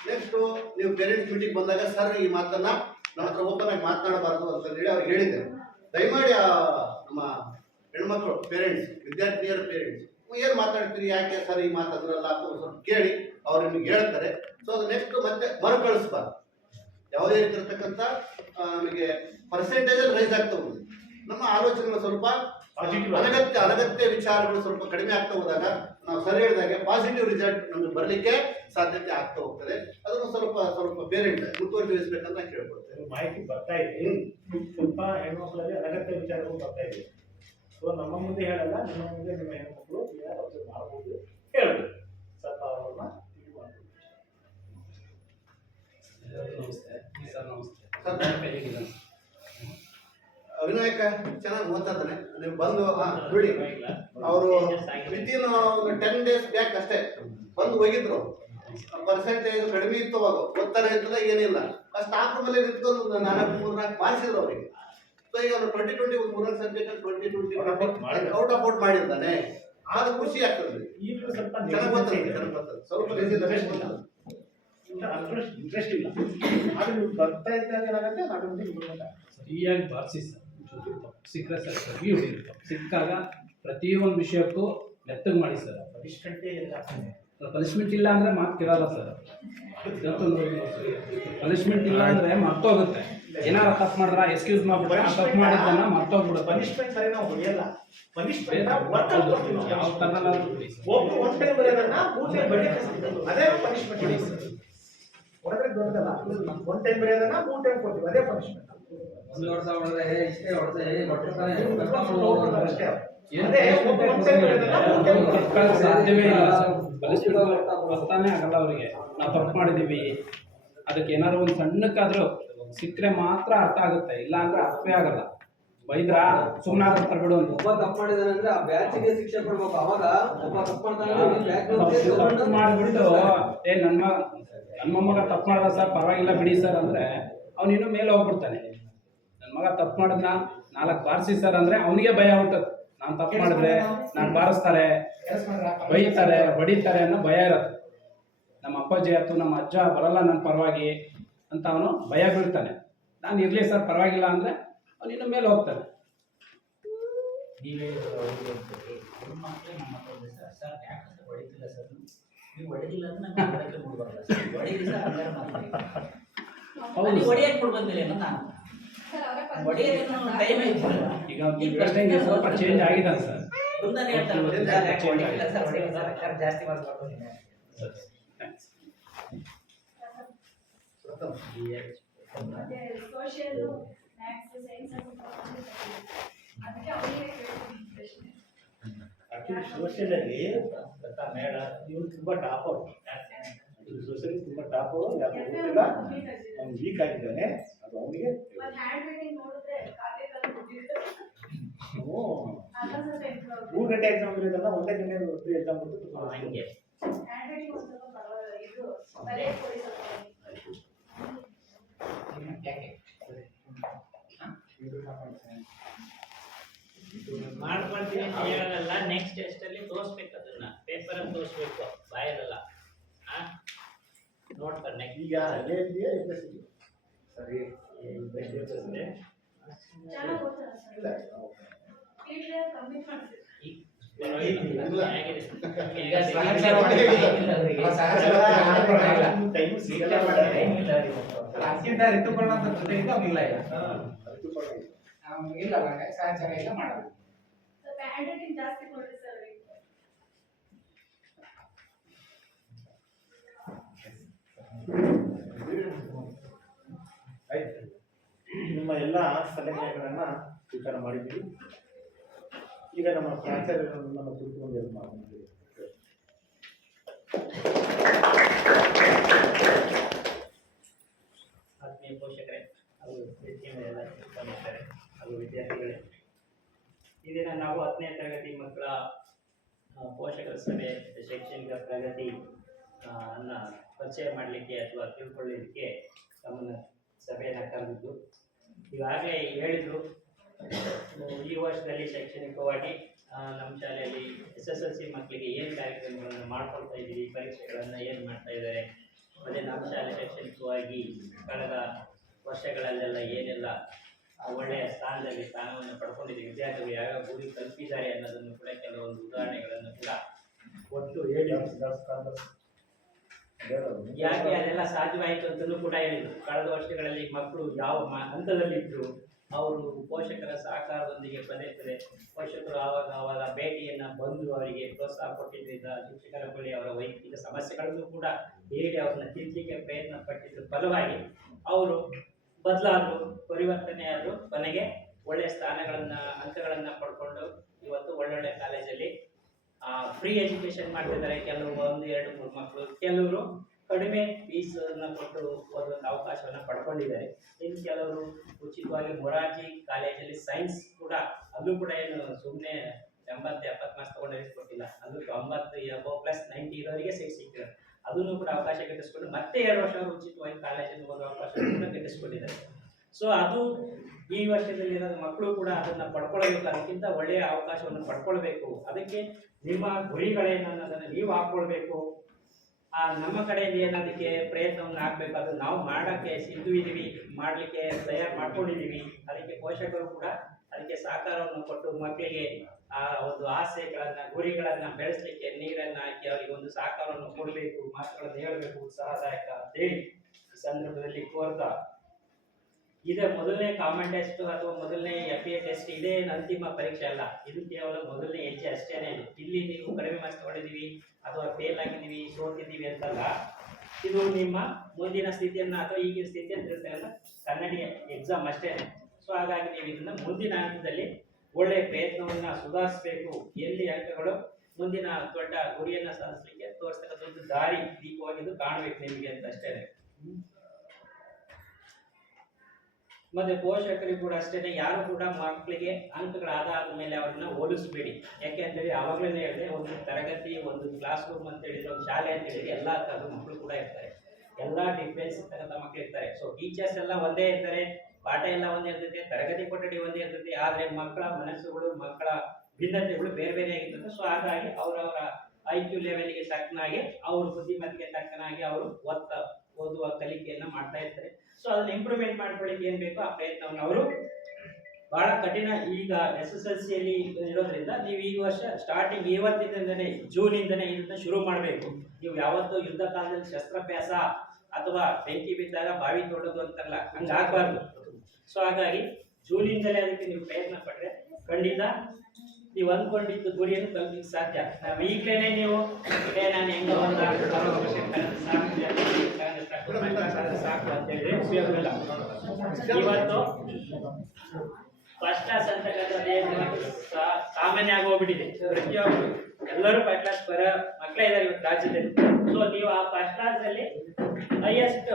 ನೆಕ್ಸ್ಟು ನೀವು ಪೇರೆಂಟ್ಸ್ ಮೀಟಿಂಗ್ ಬಂದಾಗ ಸರ್ ಈ ಮಾತನ್ನ ನಮ್ಮ ಹತ್ರ ಓಪನ್ ಆಗಿ ಮಾತನಾಡಬಾರ್ದು ಅಂತಂದೇಳಿ ಅವ್ರಿಗೆ ಹೇಳಿದ್ದೆ. ದಯಮಾಡಿ ನಮ್ಮ ಹೆಣ್ಮಕ್ಳು ಪೇರೆಂಟ್ಸ್, ವಿದ್ಯಾರ್ಥಿನಿಯರ ಪೇರೆಂಟ್ಸ್ ಏನು ಮಾತಾಡ್ತೀರಿ, ಯಾಕೆ ಸರ್ ಈ ಮಾತಾದ್ರಲ್ಲ ಅಂತ ಸ್ವಲ್ಪ ಕೇಳಿ ಅವ್ರು ನಿಮಗೆ ಹೇಳ್ತಾರೆ. ಸೊ ಅದು ನೆಕ್ಸ್ಟ್ ಮತ್ತೆ ಮರುಕಳಿಸ್ಬಾರ್ದು. ಯಾವುದೇ ರೀತಿ ಇರ್ತಕ್ಕಂಥ ನಮಗೆ ಪರ್ಸೆಂಟೇಜಲ್ಲಿ ರೈಸ್ ಆಗ್ತಾ ಹೋಗುದು. ನಮ್ಮ ಆಲೋಚನೆ ಸ್ವಲ್ಪ ಅನಗತ್ಯ ವಿಚಾರಗಳು ಸ್ವಲ್ಪ ಕಡಿಮೆ ಆಗ್ತಾ ಹೋದಾಗ ನಾವು ಸರಿ ಹೇಳಿದಾಗೆ ಪಾಸಿಟಿವ್ ರಿಸಲ್ಟ್ ನಮಗೆ ಬರಲಿಕ್ಕೆ ಸಾಧ್ಯತೆ ಆಗ್ತಾ ಹೋಗ್ತದೆ. ಅದನ್ನು ಸ್ವಲ್ಪ ಪೇರೆಂಟ್ ಮುತುವರ್ಜಿ ವಹಿಸ್ಬೇಕಂತ ಕೇಳ್ಕೊಳ್ತೇವೆ. ಮಾಹಿತಿ ಬರ್ತಾ ಇದೆ. ಸ್ವಲ್ಪ ಹೆಣ್ಮಕ್ಳಲ್ಲಿ ಅನಗತ್ಯ ವಿಚಾರಗಳು ಬರ್ತಾ ಇದೆ. ಸೊ ನಮ್ಮ ಮುಂದೆ ಹೇಳಲ್ಲ, ನಿಮ್ಮ ಮುಂದೆ ನಿಮ್ಮ ಹೆಣ್ಮಕ್ಳು ಅಬ್ಸರ್ವ್ ಮಾಡ್ಬೋದು, ಹೇಳ್ಬೋದು. ಸ್ವಲ್ಪ ಅವ್ರನ್ನ ಇದು ಮಾಡ್ಬೋದು. ವಿನಾಯಕ ಚೆನ್ನಾಗಿ ಓದ್ತಾ ಇದ್ದಾನೆ. ನೀವು ಬಂದು ನೋಡಿ, ಅವರು ವಿತಿನ್ ಒಂದು 10 days ಬ್ಯಾಕ್ ಅಷ್ಟೇ ಬಂದು ಹೋಗಿದ್ರು. ಪರ್ಸೆಂಟೇಜ್ ಕಡಿಮೆ ಇತ್ತು, ಅವಾಗ ಓದ್ತಾನೆ ಇರ್ತದೆ, ಏನಿಲ್ಲ. ಆ ಸ್ಟಾಫ್ ರೂಮಲ್ಲಿ ನಿಂತ್ಕೊಂಡು 4 ಮಾರ್ಕ್ಸಿದ್ರು ಅವರಿಗೆ. ಸೊ ಈಗ ಅವ್ರು 2020 ಒಂದು 3 ಸಬ್ಜೆಕ್ಟ್ 2020 ಔಟ್ ಆಫ್ ಔಟ್ ಮಾಡಿರ್ತಾನೆ. ಅದು ಖುಷಿ ಆಗ್ತದೆ. ಈಗಲೂ ಸ್ವಲ್ಪ ಚೆನ್ನಾಗಿ ಬರ್ತದೆ, ಸ್ವಲ್ಪ ಇಂಟ್ರೆಸ್ಟ್ ಇಲ್ಲ. ಆದ್ರೆ ನೀವು ಬರ್ತಾ ಇದ್ದಾಗ ಏನಾಗುತ್ತೆ, ಆಟೋಮೆಟಿಕ್ ಇಂಪ್ರೂವ್ಮೆಂಟ್ ಆಗುತ್ತೆ. ಸರಿಯಾಗಿ ಬಾರಿಸಿ ಸರ್, ಸಿಕ್ಕರೆ ಸರ್ ಸರಿ ಹೊಡಿರಿ. ಸಿಕ್ಕಾಗ ಪ್ರತಿಯೊಂದು ವಿಷಯಕ್ಕೂ ಮೆತ್ತಗೆ ಮಾಡಿ ಸರ್. ಪನಿಷ್ಮೆಂಟೇ ಇಲ್ಲ. ಪನಿಷ್ಮೆಂಟ್ ಇಲ್ಲ ಅಂದರೆ ಮಾತು ಕೇಳಲ್ಲ ಸರ್. ಪನಿಷ್ಮೆಂಟ್ ಇಲ್ಲ ಅಂದರೆ ಮರ್ತೋಗುತ್ತೆ. ಏನಾರ ತಪ್ಪು ಮಾಡಿದ್ರೆ ಎಕ್ಸ್ಕ್ಯೂಸ್ ಮಾಡ್ಬಿಟ್ರೆ ತಪ್ಪು ಮಾಡಿದ್ದನ್ನ ಮರ್ತೋಗ್ಬಿಡುತ್ತೆ. ಪನಿಷ್ಮೆಂಟ್ ಸರಿ ನಾವು ಹೊಡೆಯಲ್ಲ. ಪನಿಷ್ಮೆಂಟ್ ಯಾವ ಥರನಾದ್ರೂ ಬಿಡಿ ಸರ್. ಒಬ್ಬರು ಒನ್ ಟೈಮ್ ಬರೆಯೋದನ್ನ 3 ಟೈಮ್ ಬರೆಯೋದು, ಅದೇ ಪನಿಷ್ಮೆಂಟ್. ಹೊಡೆದ್ರೆ ದೊಡ್ಡದಲ್ಲ. 1 ಟೈಮ್ ಬರೆಯೋದನ್ನ 3 ಟೈಮ್ ಕೊಡ್ತೀವಿ, ಅದೇ ಪನಿಷ್ಮೆಂಟ್. ಒಂದು ವರ್ಷ ಹೊಡೆದ್ರೆ ಇಷ್ಟೇ ಹೊಡೆದ್ರೆ ಅಷ್ಟೇ. ಅದೇ ಒಬ್ಬರು ಒನ್ ಟೈಮ್ ಬರೆಯೋದನ್ನ 3 ಟೈಮ್ ಕೊಡ್ತೀವಿ. ಸಾಧ್ಯವೇ ಇಲ್ಲ ಸರ್. ಬರ್ತಾನೆ ಆಗಲ್ಲ ಅವರಿಗೆ. ನಾವು ತಪ್ಪು ಮಾಡಿದ್ದೀವಿ, ಅದಕ್ಕೆ ಏನಾದ್ರು ಒಂದು ಸಣ್ಣಕ್ಕಾದ್ರೂ ಸಿಕ್ಕರೆ ಮಾತ್ರ ಅರ್ಥ ಆಗುತ್ತೆ, ಇಲ್ಲ ಅಂದ್ರೆ ಅರ್ಥವೇ ಆಗಲ್ಲ. ಬೈದ್ರ ಸುಮ್ಮನೆ ಆಗ್ತಾರೆ ಬಿಡು ಅಂತ. ಒಬ್ಬ ತಪ್ಪು ಮಾಡಿದಾನೆ ಅಂದ್ರೆ ಆ ಬ್ಯಾಚಿಗೆ ಶಿಕ್ಷೆ ಕೊಡ್ಬೇಕು. ಅವಾಗ ಒಬ್ಬ ತಪ್ಪು ತಪ್ಪು ಮಾಡಿಬಿಟ್ಟು ನನ್ನ ಮೊಮ್ಮಗ ತಪ್ಪು ಮಾಡ್ದ ಸರ್, ಪರವಾಗಿಲ್ಲ ಬಿಡಿ ಸರ್ ಅಂದ್ರೆ ಅವ್ನು ಇನ್ನೂ ಮೇಲೆ ಹೋಗ್ಬಿಡ್ತಾನೆ. ನನ್ನ ಮಗ ತಪ್ಪು ಮಾಡಿದ್ನ 4 ಬಾರಿಸಿ ಸರ್ ಅಂದ್ರೆ ಅವನಿಗೆ ಭಯ ಹುಟ್ಟುತ್ತೆ. ನಾನು ತಪ್ಪು ಮಾಡಿದ್ರೆ ನಾನು ಬಾರಿಸ್ತಾರೆ, ಬೈತಾರೆ, ಹೊಡಿತಾರೆ ಅನ್ನೋ ಭಯ ಇರುತ್ತೆ. ನಮ್ಮ ಅಪ್ಪಾಜಿ ಆಯ್ತು, ನಮ್ಮ ಅಜ್ಜ ಬರಲ್ಲ ನನ್ನ ಪರವಾಗಿ ಅಂತ ಅವನು ಭಯ ಬೀಳ್ತಾನೆ. ನಾನು ಇರಲಿ ಸರ್ ಪರವಾಗಿಲ್ಲ ಅಂದರೆ ಅವನು ಇನ್ನು ಮೇಲೆ ಹೋಗ್ತಾನೆ. ನೀವೇ ಮಕ್ಕಳೇ ನಮ್ಮ ಮಕ್ಕಳು ಸರ್ ಯಾಕಂತ ಹೊಡಿತಿಲ್ಲ ಸರ್, ನೀವು ಹೊಡೆದಿಲ್ಲ ಅಂದ್ರೆ ನಮ್ಗೆ ಹೊಡಕ್ಕೆ ಬಿಡ್ಬಾರ್ದು ಸರ್. ಹೊಡೀರಿ ಸರ್ ಹಂಗಾರೆ ಮಾತಾಡಿ. ಹೌದು ಹೊಡೆಯಕ್ಕೆ ಬಿಡ್ಬಂದಿಲ್ಲ ಏನೋ ನಾನು ಹೊಡೆಯೋದೇನು ಟೈಮ್ ಐತಿಲ್ಲ. ಈಗ ನೀವು ಸ್ವಲ್ಪ ಚೇಂಜ್ ಆಗಿದೆ ಸರ್. ಮುಂದಾನೆ ಹೇಳ್ತಾರೆ ಹೊಡಿಲ್ಲ ಸರ್, ಹೊಡಿಲ್ಲ ಸರ್, ಯಾಕಂದ್ರೆ ಜಾಸ್ತಿ ಮಾರ್ಕ್ಸ್ ಬರ್ತೀನಿ ಸರ್ ಥ್ಯಾಂಕ್ಸ್. ಮತ್ತೆ ಸೋಷಿಯಲ್, ಮ್ಯಾಥ್ಸ್, ಸೈನ್ಸ್ ಅದಕ್ಕೆ ಅವನಿಗೆ ಕೇಳ್ತೀನಿ ಪ್ರಶ್ನೆ. ಆಕ್ಚುಲಿ ಸೋಷಿಯಲಲ್ಲಿ ಮೇಡ ಇವ್ರು ತುಂಬಾ ಟಾಪರ್. ಸೋಷಿಯಲಿ ತುಂಬಾ ಟಾಪರ್. ಯಾಕೆ ಗೊತ್ತಿಲ್ಲ, ಅವ್ನು ವೀಕ್ ಆಗಿದ್ದಾನೆ. ಅದು ಅವನಿಗೆ ಮತ್ತೆ ಹ್ಯಾಂಡ್ ರೈಟಿಂಗ್ ನೋಡಿದ್ರೆ ಕಾಗೆ ಕಾಲು ಬಿದ್ದಿರುತ್ತೆ. 3 ಗಂಟೆ ಎಕ್ಸಾಮ್ ಇರೋದಲ್ಲ, 1 ಗಂಟೆ ಎಕ್ಸಾಮ್ ಕೊಟ್ಟು ಹಂಗೆ ಹ್ಯಾಂಡ್ ರೈಟಿಂಗ್ ಒಂದು ಸ್ವಲ್ಪ ಪರವಾಗಿಲ್ಲ. ಇದು ಬರೆಯಕ್ಕೆ ಕೊಡಿ ಸ್ವಲ್ಪ. ಯಾಕೆ ಮಾಡ್ಕೊಳ್ತೀನಿ ಅಂತ ಹೇಳಲ್ಲ. ನೆಕ್ಸ್ಟ್ ಟೆಸ್ಟಲ್ಲಿ ತೋರಿಸ್ಬೇಕು, ಅದನ್ನ ಪೇಪರಲ್ಲಿ ತೋರಿಸ್ಬೇಕು, ಬಾಯಲ್ಲ ನೋಡ್ತಾರೆ. ನೆಕ್ಸ್ಟ್ ಈಗ ಅಲ್ಲೇ ಇದೆಯಾ ಸರಿ ಚೆನ್ನಾಗಿ ಓದ್ತಾನೆ ಸರ್. ಇಲ್ಲ ಕ್ಲಿಯರ್ ಕಂಪ್ಲೀಟ್ ಮಾಡ್ತೀವಿ. ಈಗ ಈಗ ಸಹಚಾರ ಮಾಡಿಲ್ಲ ಅವರಿಗೆ. ಟೈಮ್ ಸಿಗಲ್ಲ ಟೈಮ್ ಇಲ್ಲ ಅವರಿಗೆ. ಅತ್ಯಂತ ಋತುಪರ್ಣ ಅಂತ ಜೊತೆಗಿದ್ದು ಅವ್ನಿಲ್ಲ ಈಗ. ಅವ್ನಿಗಿಲ್ಲ ಅವಾಗ ಸಹಚಾರ ಇಲ್ಲ ಮಾಡೋದು. ಸ್ವಲ್ಪ ಹ್ಯಾಂಡ್ ರೈಟಿಂಗ್ ಜಾಸ್ತಿ ಕೊಡ್ರಿ ಸರ್ ಅವರಿಗೆ. ಆಯ್ತು. ನಿಮ್ಮ ಎಲ್ಲ ಸಲಹೆಗಳನ್ನ ಸ್ವೀಕಾರ ಮಾಡಿದ್ದೀವಿ. ಈಗ ನಮ್ಮ ಪ್ರಾಚಾರ್ಯರನ್ನು ನಮ್ಮ ಕುರಿತು ಮಾತನಾಡಿದ್ದೀವಿ. ಆತ್ಮೀಯ ಪೋಷಕರೇ ಹಾಗೂ ವೇದಿಕೆಯನ್ನೆಲ್ಲ ಬಂದಿದ್ದಾರೆ ಹಾಗೂ ವಿದ್ಯಾರ್ಥಿಗಳೇ, ಈ ದಿನ ನಾವು 10ನೇ ತರಗತಿ ಮಕ್ಕಳ ಪೋಷಕರ ಸಭೆ ಶೈಕ್ಷಣಿಕ ಪ್ರಗತಿ ಅನ್ನ ಪರಿಚಯ ಮಾಡಲಿಕ್ಕೆ ಅಥವಾ ತಿಳ್ಕೊಳ್ಳಲಿಕ್ಕೆ ನಮ್ಮನ್ನು ಸಭೆಯನ್ನು ಕರೆದಿದ್ದು. ಈಗಾಗಲೇ ಹೇಳಿದರು, ಈ ವರ್ಷದಲ್ಲಿ ಶೈಕ್ಷಣಿಕವಾಗಿ ನಮ್ಮ ಶಾಲೆಯಲ್ಲಿ SSLC ಮಕ್ಕಳಿಗೆ ಏನು ಕಾರ್ಯಕ್ರಮಗಳನ್ನು ಮಾಡ್ಕೊಳ್ತಾ ಇದ್ದೀವಿ, ಪರೀಕ್ಷೆಗಳನ್ನು ಏನು ಮಾಡ್ತಾ ಇದ್ದಾರೆ, ಮತ್ತು ನಮ್ಮ ಶಾಲೆ ಶೈಕ್ಷಣಿಕವಾಗಿ ಕಳೆದ ವರ್ಷಗಳಲ್ಲೆಲ್ಲ ಏನೆಲ್ಲ ಒಳ್ಳೆಯ ಸ್ಥಾನವನ್ನು ಪಡ್ಕೊಂಡಿದ್ದೀವಿ, ವಿದ್ಯಾರ್ಥಿಗಳು ಯಾವ್ಯಾವ ಗುರಿ ತಲುಪಿದ್ದಾರೆ ಅನ್ನೋದನ್ನು ಕೂಡ ಕೆಲವೊಂದು ಉದಾಹರಣೆಗಳನ್ನು ಕೂಡ ಒಟ್ಟು ಹೇಳಿ ಯಾಕೆ ಅದೆಲ್ಲ ಸಾಧ್ಯವಾಯಿತು ಅಂತಲೂ ಕೂಡ ಹೇಳಿದರು. ಕಳೆದ ವರ್ಷಗಳಲ್ಲಿ ಮಕ್ಕಳು ಯಾವ ಹಂತದಲ್ಲಿದ್ದರು, ಅವರು ಪೋಷಕರ ಸಹಕಾರದೊಂದಿಗೆ ಪದೇ ಪದೇ ಪೋಷಕರು ಆವಾಗ ಭೇಟಿಯನ್ನು ಬಂದು ಅವರಿಗೆ ಪ್ರೋತ್ಸಾಹ ಕೊಟ್ಟಿದ್ದರಿಂದ ಶಿಕ್ಷಕರ ಬಳಿ ಅವರ ವೈಯಕ್ತಿಕ ಸಮಸ್ಯೆಗಳನ್ನು ಕೂಡ ಹೇಳಿ ಅವ್ರನ್ನ ತಿದ್ದಲಿಕ್ಕೆ ಪ್ರಯತ್ನ ಪಟ್ಟಿದ್ರ ಫಲವಾಗಿ ಅವರು ಬದಲಾದರು, ಪರಿವರ್ತನೆಯಾದರು. ಕೊನೆಗೆ ಒಳ್ಳೆಯ ಅಂಕಗಳನ್ನು ಪಡ್ಕೊಂಡು ಇವತ್ತು ಒಳ್ಳೊಳ್ಳೆ ಕಾಲೇಜಲ್ಲಿ ಫ್ರೀ ಎಜುಕೇಶನ್ ಮಾಡ್ತಿದ್ದಾರೆ. ಕೆಲವು 1, 2, 3 ಮಕ್ಕಳು, ಕೆಲವರು ಕಡಿಮೆ ಫೀಸನ್ನು ಕೊಟ್ಟು ಓದುವಂಥ ಅವಕಾಶವನ್ನು ಪಡ್ಕೊಂಡಿದ್ದಾರೆ. ಇನ್ನು ಕೆಲವರು ಉಚಿತವಾಗಿ ಮೊರಾರ್ಜಿ ಕಾಲೇಜಲ್ಲಿ ಸೈನ್ಸ್ ಕೂಡ, ಅಲ್ಲೂ ಕೂಡ ಏನು ಸುಮ್ಮನೆ 80-70 ಮಾರ್ಕ್ಸ್ ತೊಗೊಂಡವರಿಗೆ ಕೊಟ್ಟಿಲ್ಲ, ಅಲ್ಲೂ 90+90 ಇರೋರಿಗೆ ಸೀಟ್ ಸಿಕ್ಕಿದ್ದಾರೆ. ಅದನ್ನು ಕೂಡ ಅವಕಾಶ ಗಿಟ್ಟಿಸ್ಕೊಂಡು ಮತ್ತೆ 2 ವರ್ಷ ಅವರು ಉಚಿತವಾಗಿ ಕಾಲೇಜಲ್ಲಿ ಓದೋ ಅವಕಾಶವನ್ನು ಕೂಡ ಗಿಟ್ಟಿಸ್ಕೊಂಡಿದ್ದಾರೆ. ಸೊ ಅದು ಈ ವರ್ಷದಲ್ಲಿರೋದು ಮಕ್ಕಳು ಕೂಡ ಅದನ್ನು ಪಡ್ಕೊಳ್ಬೇಕು, ಅದಕ್ಕಿಂತ ಒಳ್ಳೆಯ ಅವಕಾಶವನ್ನು ಪಡ್ಕೊಳ್ಬೇಕು. ಅದಕ್ಕೆ ನಿಮ್ಮ ಗುರಿಗಳೇನು ಅನ್ನೋದನ್ನು ನೀವು ಹಾಕ್ಕೊಳ್ಬೇಕು. ನಮ್ಮ ಕಡೆಯಿಂದ ಏನದಕ್ಕೆ ಪ್ರಯತ್ನವನ್ನು ಹಾಕಬೇಕು, ಅದು ನಾವು ಮಾಡೋಕ್ಕೆ ಸಿದ್ಧು ಇದ್ದೀವಿ, ಮಾಡಲಿಕ್ಕೆ ತಯಾರು ಮಾಡ್ಕೊಂಡಿದ್ದೀವಿ. ಅದಕ್ಕೆ ಪೋಷಕರು ಕೂಡ ಅದಕ್ಕೆ ಸಹಕಾರವನ್ನು ಕೊಟ್ಟು ಮಕ್ಕಳಿಗೆ ಆ ಒಂದು ಆಸೆಗಳನ್ನು, ಗುರಿಗಳನ್ನು ಬೆಳೆಸಲಿಕ್ಕೆ ನೀರನ್ನು ಹಾಕಿ ಅವರಿಗೆ ಒಂದು ಸಹಕಾರವನ್ನು ಕೊಡಬೇಕು, ಮಾತುಗಳನ್ನು ಹೇಳಬೇಕು, ಉತ್ಸಾಹದಾಯಕ ಅಂತೇಳಿ ಈ ಸಂದರ್ಭದಲ್ಲಿ ಕೋರ್ತಾ, ಇದೇ ಮೊದಲನೇ ಕಾಮನ್ ಟೆಸ್ಟ್ ಅಥವಾ ಮೊದಲನೇ FA ಟೆಸ್ಟ್, ಇದೇ ಅಂತಿಮ ಪರೀಕ್ಷೆ ಅಲ್ಲ, ಇದು ಕೇವಲ ಮೊದಲನೇ ಹೆಜ್ಜೆ ಅಷ್ಟೇನೆ. ಇಲ್ಲಿ ನೀವು ಕಡಿಮೆ ಮಾರ್ಕ್ಸ್ ತಗೊಂಡಿದ್ದೀವಿ ಅಥವಾ ಫೇಲ್ ಆಗಿದ್ದೀವಿ, ಸೋತಿದ್ದೀವಿ ಅಂತಲ್ಲ, ಇದು ನಿಮ್ಮ ಮುಂದಿನ ಸ್ಥಿತಿಯನ್ನು ಅಥವಾ ಈಗಿನ ಸ್ಥಿತಿಯನ್ನು ತಿಳಿಸ್ತಕ್ಕಂಥ ಕನ್ನಡಿ ಎಕ್ಸಾಮ್ ಅಷ್ಟೇ. ಸೊ ಹಾಗಾಗಿ ನೀವು ಇದನ್ನು ಮುಂದಿನ ಹಂತದಲ್ಲಿ ಒಳ್ಳೆಯ ಪ್ರಯತ್ನವನ್ನು ಸುಧಾರಿಸಬೇಕು. ಎಲ್ಲಿ ಅಂಕಗಳು ಮುಂದಿನ ದೊಡ್ಡ ಗುರಿಯನ್ನು ಸಾಧಿಸಲಿಕ್ಕೆ ತೋರಿಸ್ತಕ್ಕಂಥದ್ದು ದಾರಿ ದೀಪವಾಗಿದ್ದು ಕಾಣಬೇಕು ನಿಮಗೆ ಅಂತ ಅಷ್ಟೇ. ಮತ್ತೆ ಪೋಷಕರಿಗೂ ಕೂಡ ಅಷ್ಟೇ, ಯಾರು ಕೂಡ ಮಕ್ಕಳಿಗೆ ಅಂಕಗಳ ಆಧಾರದ ಮೇಲೆ ಅವ್ರನ್ನ ಹೋಲಿಸಬೇಡಿ. ಯಾಕೆ ಅಂತೇಳಿ ಆವಾಗಲೇ ಹೇಳಿದೆ, ಒಂದು ತರಗತಿ, ಒಂದು ಕ್ಲಾಸ್ ರೂಮ್ ಅಂತ ಹೇಳಿದ್ರೆ, ಒಂದು ಶಾಲೆ ಅಂತ ಹೇಳಿದ್ರೆ ಎಲ್ಲ ಥರದ ಮಕ್ಕಳು ಕೂಡ ಇರ್ತಾರೆ, ಎಲ್ಲ ಡಿಫ್ರೆನ್ಸ್ ಇರ್ತಕ್ಕಂಥ ಮಕ್ಕಳು ಇರ್ತಾರೆ. ಸೊ ಟೀಚರ್ಸ್ ಎಲ್ಲ ಒಂದೇ ಇರ್ತಾರೆ, ಪಾಠ ಎಲ್ಲ ಒಂದೇ ಇರ್ತೈತೆ, ತರಗತಿ ಕೊಠಡಿ ಒಂದೇ ಇರ್ತೈತೆ, ಆದರೆ ಮಕ್ಕಳ ಮನಸ್ಸುಗಳು, ಮಕ್ಕಳ ಭಿನ್ನತೆಗಳು ಬೇರೆ ಬೇರೆ ಆಗಿರ್ತದೆ. ಸೊ ಹಾಗಾಗಿ ಅವರವರ IQ ಲೆವೆಲ್ಗೆ ತಕ್ಕನಾಗಿ, ಅವ್ರ ಬುದ್ಧಿಮತ್ತೆಗೆ ತಕ್ಕನಾಗಿ ಅವರು ಓದುವ ಕಲಿಕೆಯನ್ನು ಮಾಡ್ತಾ ಇರ್ತಾರೆ. ಸೊ ಅದನ್ನ ಇಂಪ್ರೂವ್ಮೆಂಟ್ ಮಾಡ್ಕೊಳ್ಳಿಕ್ಕೆ ಏನ್ ಬೇಕೋ ಆ ಪ್ರಯತ್ನವನ್ನು ಅವರು ಬಹಳ ಕಠಿಣ. ಈಗ SSLCಯಲ್ಲಿ ಇರೋದ್ರಿಂದ ನೀವು ಈ ವರ್ಷ ಸ್ಟಾರ್ಟಿಂಗ್ ಇವತ್ತಿನಿಂದನೇ, ಜೂನಿಂದನೇ ಇದನ್ನ ಶುರು ಮಾಡಬೇಕು. ನೀವು ಯಾವತ್ತೂ ಯುದ್ಧ ಕಾಲದಲ್ಲಿ ಶಸ್ತ್ರಾಭ್ಯಾಸ ಅಥವಾ ಬೆಂಕಿ ಬಿದ್ದಾಗ ಬಾವಿ ತೊಡೋದು ಅಂತಾರಲ್ಲ, ಹಂಗಾಗಬಾರ್ದು. ಸೊ ಹಾಗಾಗಿ ಜೂನಿಂದಲೇ ಅದಕ್ಕೆ ನೀವು ಪ್ರಯತ್ನ ಪಟ್ರೆ ಖಂಡಿತ ನೀವು ಅಂದ್ಕೊಂಡಿದ್ದು ಗುರಿಯನ್ನು ತಲುಪಲಿಕ್ಕೆ ಸಾಧ್ಯ. ನಾವು ಈಗಲೇ ನೀವು ನಾನು ಹೆಂಗ ಸಾಕು ಅಂತ ಹೇಳಿದ್ರೆ ಉಪಯೋಗ ಇಲ್ಲ. ಇವತ್ತು ಫಸ್ಟ್ ಕ್ಲಾಸ್ ಅಂತಕ್ಕಂಥದ್ದು ಸಾಮಾನ್ಯ ಆಗೋಗ್ಬಿಟ್ಟಿದೆ. ಪ್ರತಿಯೊಬ್ಬರು ಎಲ್ಲರೂ ಫಸ್ಟ್ ಕ್ಲಾಸ್ ಬರೋ ಮಕ್ಕಳೇ ಇದ್ದಾರೆ ಇವತ್ತು ರಾಜ್ಯದಲ್ಲಿ. ಸೊ ನೀವು ಆ ಫಸ್ಟ್ ಕ್ಲಾಸ್ ಅಲ್ಲಿ ಹೈಯೆಸ್ಟ್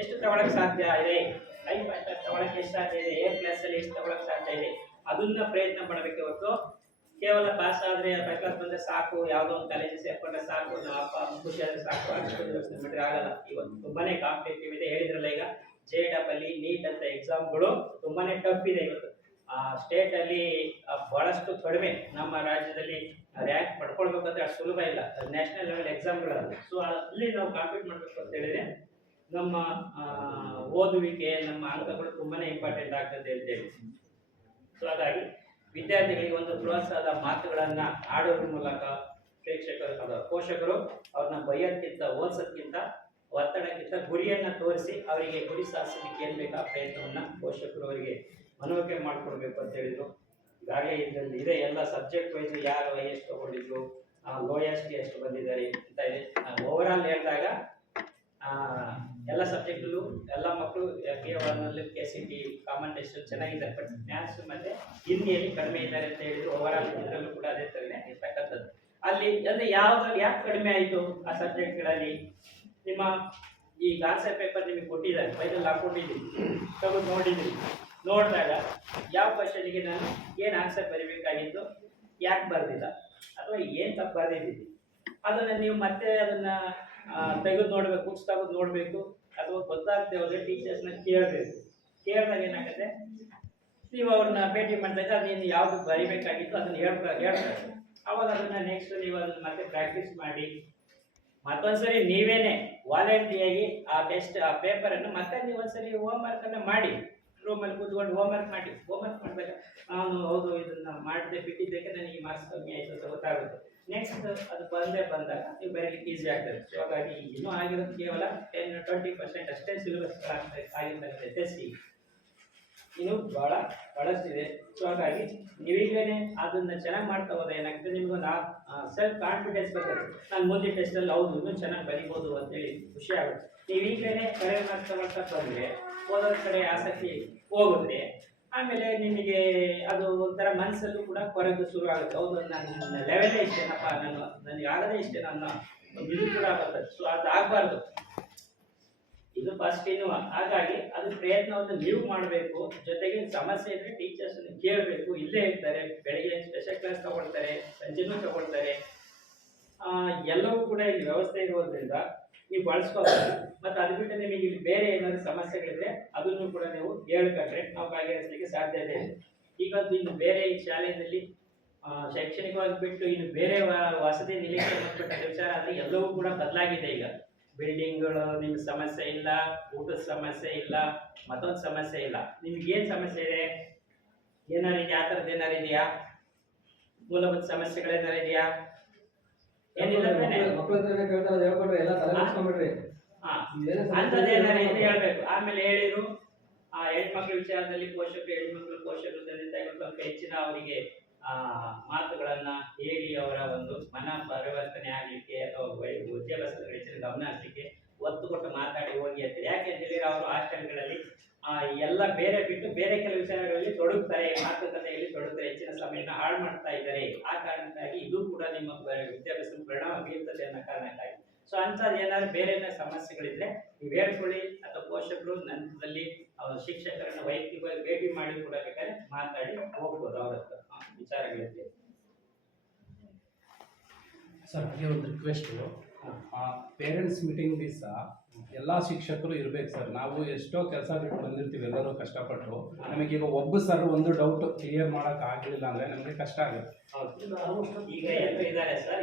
ಎಷ್ಟು ತಗೊಳಕ್ ಸಾಧ್ಯ ಇದೆ, ಫಸ್ಟ್ ಕ್ಲಾಸ್ ತಗೊಳಕ್ಕೆ ಎಷ್ಟು ಸಾಧ್ಯ ಇದೆ, A+ ಅಲ್ಲಿ ಎಷ್ಟು ತಗೊಳಕ್ ಸಾಧ್ಯ ಇದೆ, ಅದನ್ನ ಪ್ರಯತ್ನ ಪಡಬೇಕು. ಇವತ್ತು ಕೇವಲ ಪಾಸ್ ಆದ್ರೆ ಫಸ್ಟ್ ಕ್ಲಾಸ್ ಬಂದ್ರೆ ಸಾಕು, ಯಾವುದೋ ಒಂದು ಕಾಲೇಜಿಗೆ ಸೇರ್ಕೊಂಡ್ರೆ ಸಾಕು, ನಾವು ಅಪ್ಪ ಖುಷಿ ಆದ್ರೆ ಸಾಕು, ಅಷ್ಟು ಯೋಚನೆ ಮಾಡಿದ್ರೆ ಆಗಲ್ಲ. ಇವತ್ತು ತುಂಬಾನೇ ಕಾಂಪಿಟೇಟಿವ್ ಇದೆ. ಹೇಳಿದ್ರಲ್ಲ ಈಗ JEE, NEET ಅಂತ ಎಕ್ಸಾಮ್ಗಳು ತುಂಬಾನೇ ಟಫ್ ಇದೆ. ಇವತ್ತು ಸ್ಟೇಟ್ ಅಲ್ಲಿ ಬಹಳಷ್ಟು ಕಡಿಮೆ, ನಮ್ಮ ರಾಜ್ಯದಲ್ಲಿ ರ್ಯಾಂಕ್ ಪಡ್ಕೊಳ್ಬೇಕಂದ್ರೆ ಅಷ್ಟು ಸುಲಭ ಇಲ್ಲ, ನ್ಯಾಷನಲ್ ಲೆವೆಲ್ ಎಕ್ಸಾಮ್ಗಳಲ್ಲ. ಸೊ ಅಲ್ಲಿ ನಾವು ಕಾಂಪೀಟ್ ಮಾಡಬೇಕು ಅಂತ ಹೇಳಿದ್ರೆ ನಮ್ಮ ಓದುವಿಕೆ, ನಮ್ಮ ಅಂಕಗಳು ತುಂಬಾನೇ ಇಂಪಾರ್ಟೆಂಟ್ ಆಗ್ತದೆ ಅಂತೇಳಿ. ಸೊ ಹಾಗಾಗಿ ವಿದ್ಯಾರ್ಥಿಗಳಿಗೆ ಒಂದು ಪ್ರೋತ್ಸಾಹದ ಮಾತುಗಳನ್ನ ಆಡೋದ್ರ ಮೂಲಕ ಪ್ರೇಕ್ಷಕರು ಅಥವಾ ಪೋಷಕರು ಅವ್ರನ್ನ ಬೈಯೋದ್ಕಿಂತ ಓದಿಸೋದ್ಕಿಂತ ಒತ್ತಡಕ್ಕಿಂತ ಗುರಿಯನ್ನ ತೋರಿಸಿ ಅವರಿಗೆ ಗುರಿ ಸಾಧಿಸಲಿಕ್ಕೆ ಏನ್ ಬೇಕು ಆ ಪ್ರಯತ್ನವನ್ನ ಪೋಷಕರು ಅವರಿಗೆ ಮನವರಿಕೆ ಮಾಡಿಕೊಡ್ಬೇಕು ಅಂತ ಹೇಳಿದ್ರು. ಈಗಾಗಲೇ ಇದರಲ್ಲಿ ಇದೆ ಎಲ್ಲ ಸಬ್ಜೆಕ್ಟ್ ವೈಸ್ ಯಾರು ಹೈಯೆಸ್ಟ್ ತಗೊಂಡಿದ್ರು, ಲೋಯೆಸ್ಟ್ ಎಷ್ಟು ಬಂದಿದ್ದಾರೆ ಅಂತ ಇದೆ. ಓವರ್ ಆಲ್ ಹೇಳಿದಾಗ ಎಲ್ಲ ಸಬ್ಜೆಕ್ಟಲ್ಲೂ ಎಲ್ಲ ಮಕ್ಕಳು ಕೆ1 KCT ಕಾಮನ್ ಟೆಸ್ಟ್ ಚೆನ್ನಾಗಿದ್ದಾರೆ. ಬಟ್ ಮ್ಯಾಥ್ಸ್ ಮತ್ತೆ ಹಿಂದಿಯಲ್ಲಿ ಕಡಿಮೆ ಇದ್ದಾರೆ ಅಂತ ಹೇಳಿದ್ರು. ಓವರ್ ಆಲ್ ಇದರಲ್ಲೂ ಕೂಡ ಅದೇ ಥರನೇ ಇರ್ತಕ್ಕಂಥದ್ದು. ಅಲ್ಲಿ ಅಂದ್ರೆ ಯಾವ್ದ್ರಲ್ಲಿ ಯಾಕೆ ಕಡಿಮೆ ಆಯಿತು ಆ ಸಬ್ಜೆಕ್ಟ್ಗಳಲ್ಲಿ, ನಿಮ್ಮ ಈಗ ಆನ್ಸರ್ ಪೇಪರ್ ನಿಮಗೆ ಕೊಟ್ಟಿದ್ದಾರೆ, ಬೈದಲ್ಲಿ ಹಾಕೊಂಡಿದ್ದೀವಿ, ತಗೊಂಡು ನೋಡಿದ್ದೀವಿ. ನೋಡಿದಾಗ ಯಾವ ಕ್ವಶನಿಗೆ ನಾನು ಏನು ಆನ್ಸರ್ ಬರೀಬೇಕಾಗಿತ್ತು, ಯಾಕೆ ಬರೆದಿಲ್ಲ ಅಥವಾ ಏನು ತಪ್ಪು ಬರೆದಿದ್ದೀನಿ ಅದನ್ನು ನೀವು ಮತ್ತೆ ಅದನ್ನು ತೆಗೆದು ನೋಡಬೇಕು, ಬುಕ್ಸ್ ತೆಗೆದು ನೋಡಬೇಕು. ಅಥವಾ ಗೊತ್ತಾಗದೆ ಹೋದರೆ ಟೀಚರ್ಸ್ನ ಕೇಳಬೇಕು. ಕೇಳಿದಾಗ ಏನಾಗುತ್ತೆ, ನೀವು ಅವ್ರನ್ನ ಭೇಟಿ ಮಾಡಿದಾಗ ಅದೇನು ಯಾವುದು ಬರೀಬೇಕಾಗಿತ್ತು ಅದನ್ನು ಹೇಳ್ತಾರೆ. ಅವಾಗ ಅದನ್ನು ನೆಕ್ಸ್ಟ್ ನೀವು ಅದನ್ನು ಮತ್ತೆ ಪ್ರಾಕ್ಟೀಸ್ ಮಾಡಿ ಮತ್ತೊಂದ್ಸರಿ ನೀವೇನೆ ವಾಲಂಟಿಯಾಗಿ ಆ ಟೆಸ್ಟ್ ಆ ಪೇಪರನ್ನು ಮತ್ತೆ ನೀವು ಒಂದ್ಸರಿ ಹೋಮ್ವರ್ಕನ್ನು ಮಾಡಿ, ರೂಮಲ್ಲಿ ಕೂತ್ಕೊಂಡು ಹೋಮ್ವರ್ಕ್ ಮಾಡಿ. ಹೋಮ್ವರ್ಕ್ ಮಾಡಿದಾಗ ನಾನು ಹೌದು ಇದನ್ನು ಮಾಡದೆ ಬಿಟ್ಟಿದ್ದಕ್ಕೆ ನನಗೆ ಮಾರ್ಕ್ಸ್ ಕಮ್ಮಿ ಆಯಿತು ಅಂತ ಗೊತ್ತಾಗುತ್ತೆ. ನೆಕ್ಸ್ಟ್ ಅದು ಬಂದಾಗ ನೀವು ಬರೀಲಿಕ್ಕೆ ಈಸಿ ಆಗ್ತದೆ. ಸೊ ಹಾಗಾಗಿ ಇನ್ನೂ ಆಗಿರೋದು ಕೇವಲ 10-20% ಅಷ್ಟೇ ಸಿಲೆಬಸ್ ಆಗಿರ್ತದೆ SSC. ಇನ್ನು ಬಹಳಷ್ಟಿದೆ. ಸೊ ಹಾಗಾಗಿ ನೀವೀಗಲೇ ಅದನ್ನು ಚೆನ್ನಾಗಿ ಮಾಡ್ತಾ ಹೋದ್ರೆ ಏನಾಗ್ತದೆ, ನಿಮ್ಗೊಂದು ಸೆಲ್ಫ್ ಕಾನ್ಫಿಡೆನ್ಸ್ ಬರ್ತದೆ. ನಾನು ಮುಂದಿನ ಟೆಸ್ಟಲ್ಲಿ ಹೌದು ಇನ್ನೂ ಚೆನ್ನಾಗಿ ಬರೀಬೋದು ಅಂತೇಳಿ ಖುಷಿ ಆಗುತ್ತೆ. ನೀವೀಗಲೇ ಕರೆ ಮಾಡ್ತಾ ಬಂದರೆ ಓದೋದ್ರ ಕಡೆ ಆಸಕ್ತಿ ಹೋಗುತ್ತೆ. ಆಮೇಲೆ ನಿಮಗೆ ಅದು ಒಂಥರ ಮನಸ್ಸಲ್ಲೂ ಕೂಡ ಕೊರಗು ಶುರು ಆಗುತ್ತೆ. ಹೌದು ನನ್ನ ಲೆವೆಲೇ ಇಷ್ಟೇನಪ್ಪ, ನನಗೆ ಆಗದೇ ಇಷ್ಟೇ ನನ್ನ ಒಂದು ಇದು ಕೂಡ ಆಗುತ್ತೆ. ಸೊ ಅದು ಆಗಬಾರ್ದು, ಇದು ಫಸ್ಟ್ ಇನ್ನು. ಹಾಗಾಗಿ ಅದು ಪ್ರಯತ್ನವನ್ನು ನೀವು ಮಾಡಬೇಕು. ಜೊತೆಗೆ ಸಮಸ್ಯೆ ಇದ್ರೆ ಟೀಚರ್ಸ್ ಕೇಳಬೇಕು. ಇಲ್ಲೇ ಇರ್ತಾರೆ, ಬೆಳಗ್ಗೆ ಸ್ಪೆಷಲ್ ಕ್ಲಾಸ್ ತಗೊಳ್ತಾರೆ, ಸಂಜೆನೂ ತಗೊಳ್ತಾರೆ. ಎಲ್ಲವೂ ಕೂಡ ಇಲ್ಲಿ ವ್ಯವಸ್ಥೆ ಇರೋದ್ರಿಂದ ನೀವು ಬಳಸ್ಕೋಬೇಕು. ಮತ್ತು ಅದು ಬಿಟ್ಟು ನಿಮಗೆ ಇಲ್ಲಿ ಬೇರೆ ಏನಾದರೂ ಸಮಸ್ಯೆಗಳಿದ್ರೆ ಅದನ್ನು ಕೂಡ ನೀವು ಹೇಳ್ಕೊಂಡ್ರೆ ನಾವು ಬಗೆಹರಿಸಲಿಕ್ಕೆ ಸಾಧ್ಯತೆ ಇದೆ. ಈಗಂತೂ ಇನ್ನು ಬೇರೆ ಈ ಶಾಲೆಯಲ್ಲಿ ಶೈಕ್ಷಣಿಕವಾಗಿ ಬಿಟ್ಟು ಇನ್ನು ಬೇರೆ ವಸತಿ ನಿಲಯ ಮತ್ತು ವಿಚಾರ ಅಂದರೆ ಎಲ್ಲವೂ ಕೂಡ ಬದಲಾಗಿದೆ. ಈಗ ಬಿಲ್ಡಿಂಗ್ಗಳು ನಿಮ್ಗೆ ಸಮಸ್ಯೆ ಇಲ್ಲ, ಊಟದ ಸಮಸ್ಯೆ ಇಲ್ಲ, ಮತ್ತೊಂದು ಸಮಸ್ಯೆ ಇಲ್ಲ. ನಿಮ್ಗೇನು ಸಮಸ್ಯೆ ಇದೆ, ಏನಾರು ಇದೆಯಾ, ಆ ಥರದ್ದು ಏನಾರು ಇದೆಯಾ, ಮೂಲಭೂತ ಸಮಸ್ಯೆಗಳೇನಾರು ಇದೆಯಾ? ಏನಿಲ್ಲ ತಾನೆ? ಮಕ್ಕಳ ಹತ್ರ ಕೇಳ್ತಾರೆ, ಹೇಳ್ಕೊಡ್ರಿ, ಎಲ್ಲ ತಲೆ ಕೆಡಿಸ್ಕೊಂಡ್ಬಿಡ್ರಿ. ಅಂಥದ್ದು ಏನಾರು ಇದೆ ಹೇಳ್ಬೇಕು. ಆಮೇಲೆ ಹೇಳಿದ್ರು ಹೆಣ್ಮಕ್ಳ ವಿಚಾರದಲ್ಲಿ ಪೋಷಕರು ಸ್ವಲ್ಪ ಹೆಚ್ಚಿನ ಅವರಿಗೆ ಮಾತುಗಳನ್ನ ಹೇಳಿ ಅವರ ಒಂದು ಮನ ಪರಿವರ್ತನೆ ಆಗಲಿಕ್ಕೆ ಅಥವಾ ವಿದ್ಯಾಭ್ಯಾಸದ ಹೆಚ್ಚಿನ ಗಮನ ಹರಿಸಲಿಕ್ಕೆ ಒತ್ತು ಕೊಟ್ಟು ಮಾತಾಡಿ ಹೋಗಿ ಅಂತಾರೆ. ಯಾಕೆ ಅಂತ ಹೇಳಿದ್ರೆ ಅವರು ಹಾಸ್ಟೆಲ್ಗಳಲ್ಲಿ ಎಲ್ಲ ಬೇರೆ ಬಿಟ್ಟು ಬೇರೆ ಕೆಲವು ವಿಚಾರಗಳಲ್ಲಿ ತೊಡಗುತ್ತಾರೆ, ಮಾತುಕತೆಯಲ್ಲಿ ತೊಡಗುತ್ತಾರೆ, ಹೆಚ್ಚಿನ ಸಮಯನ ಹಾಳು ಮಾಡ್ತಾ ಇದ್ದಾರೆ. ಆ ಕಾರಣಕ್ಕಾಗಿ ಇದು ಕೂಡ ನಿಮ್ಮ ವಿದ್ಯಾಭ್ಯಾಸದ ಪರಿಣಾಮ ಬೀಳ್ತದೆ ಅನ್ನೋ ಕಾರಣಕ್ಕಾಗಿ. ಸೊ ಅಂಥದ್ದು ಏನಾದ್ರು ಬೇರೆ ಏನಾದ್ರು ಸಮಸ್ಯೆಗಳಿದ್ರೆ ನೀವು ಹೇಳ್ಕೊಳ್ಳಿ, ಅಥವಾ ಪೋಷಕರು ನಂತರದಲ್ಲಿ ಶಿಕ್ಷಕರನ್ನ ವೈಯಕ್ತಿಕವಾಗಿ ಭೇಟಿ ಮಾಡಿ ಕೂಡ ಬೇಕಾದ್ರೆ ಮಾತಾಡಿ ಹೋಗ್ಬೋದು ಅವ್ರ ಹತ್ರ ವಿಚಾರಗಳಿದೆ. ಸರ್ ಹಾಗೆ ಒಂದು ರಿಕ್ವೆಸ್ಟು, ಪೇರೆಂಟ್ಸ್ ಮೀಟಿಂಗ್ ದಿವಸ ಎಲ್ಲ ಶಿಕ್ಷಕರು ಇರ್ಬೇಕು ಸರ್. ನಾವು ಎಷ್ಟೋ ಕೆಲಸ ಬಿಟ್ಟು ಬಂದಿರ್ತೀವಿ ಎಲ್ಲರೂ ಕಷ್ಟಪಟ್ಟು. ನಮಗೀಗ ಒಬ್ಬ ಸರ್ ಒಂದು ಡೌಟ್ ಕ್ಲಿಯರ್ ಮಾಡೋಕೆ ಆಗಲಿಲ್ಲ ಅಂದರೆ ನಮಗೆ ಕಷ್ಟ ಆಗುತ್ತೆ. ಈಗ ಎಲ್ಲರೂ ಇದ್ದಾರೆ ಸರ್,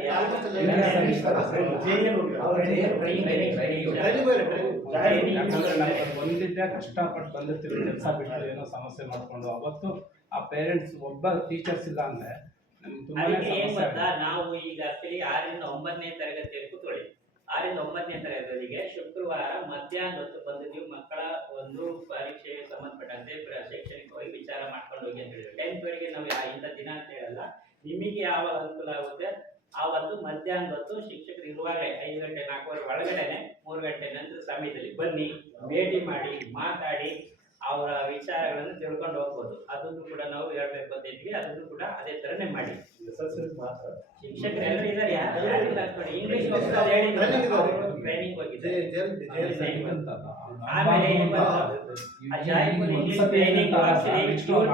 ಒಂದಿದ್ದೇ ಕಷ್ಟಪಟ್ಟು ಬಂದಿರ್ತೀವಿ ಕೆಲಸ ಬಿಟ್ಟು ಏನೋ ಸಮಸ್ಯೆ ಮಾಡಿಕೊಂಡು, ಅವತ್ತು ಆ ಪೇರೆಂಟ್ಸ್ ಒಬ್ಬ ಟೀಚರ್ಸ್ ಇಲ್ಲ ಅಂದರೆ ನಮ್ಗೆ ತುಂಬಾ ಸಮಸ್ಯೆ. ನಾವು ಈಗ ಆಕ್ಚುಲಿ 6ರಿಂದ 9ನೇ ತರಗತಿಯಲ್ಲಿ ಕೂತ್ಕೊಳ್ಳಿ. 6ರಿಂದ 9ನೇ ತರಗತಿಗೆ ಶುಕ್ರವಾರ ಮಧ್ಯಾಹ್ನ ಹೊತ್ತು ಬಂದು ನೀವು ಮಕ್ಕಳ ಒಂದು ಪರೀಕ್ಷೆಗೆ ಸಂಬಂಧಪಟ್ಟಂತೆ ಶೈಕ್ಷಣಿಕವಾಗಿ ವಿಚಾರ ಮಾಡ್ಕೊಂಡು ಹೋಗಿ ಅಂತ ಹೇಳಿದ್ರು. 10th ವರೆಗೆ ನಾವು ಇಂಥ ದಿನ ಅಂತ ಹೇಳಲ್ಲ, ನಿಮಗೆ ಯಾವಾಗ ಅನುಕೂಲ ಆಗುತ್ತೆ ಆವತ್ತು ಮಧ್ಯಾಹ್ನ ಹೊತ್ತು ಶಿಕ್ಷಕರು ಇರುವಾಗಲೇ 5 ಗಂಟೆ 4 ಗಂಟೆ ಒಳಗಡೆನೆ 3 ಗಂಟೆ ನಂತರ ಸಮಯದಲ್ಲಿ ಬನ್ನಿ, ಭೇಟಿ ಮಾಡಿ, ಮಾತಾಡಿ ಅವರ ವಿಚಾರಗಳನ್ನು ತಿಳ್ಕೊಂಡು ಹೋಗ್ಬೋದು. ಅದನ್ನು ಕೂಡ ನಾವು ಹೇಳ್ಬೇಕು ಅಂತ ಇದ್ವಿ. ಅದನ್ನು ಕೂಡ ಅದೇ ತರನೇ ಮಾಡಿ. ಶಿಕ್ಷಕರು ಎಲ್ಲರೂ ಇದ್ದಾರೆ, ಇಂಗ್ಲಿಷ್ ಟ್ರೈನಿಂಗ್ ಹೋಗಿದ್ದಾರೆ. ಆಮೇಲೆ ಇವ್ರ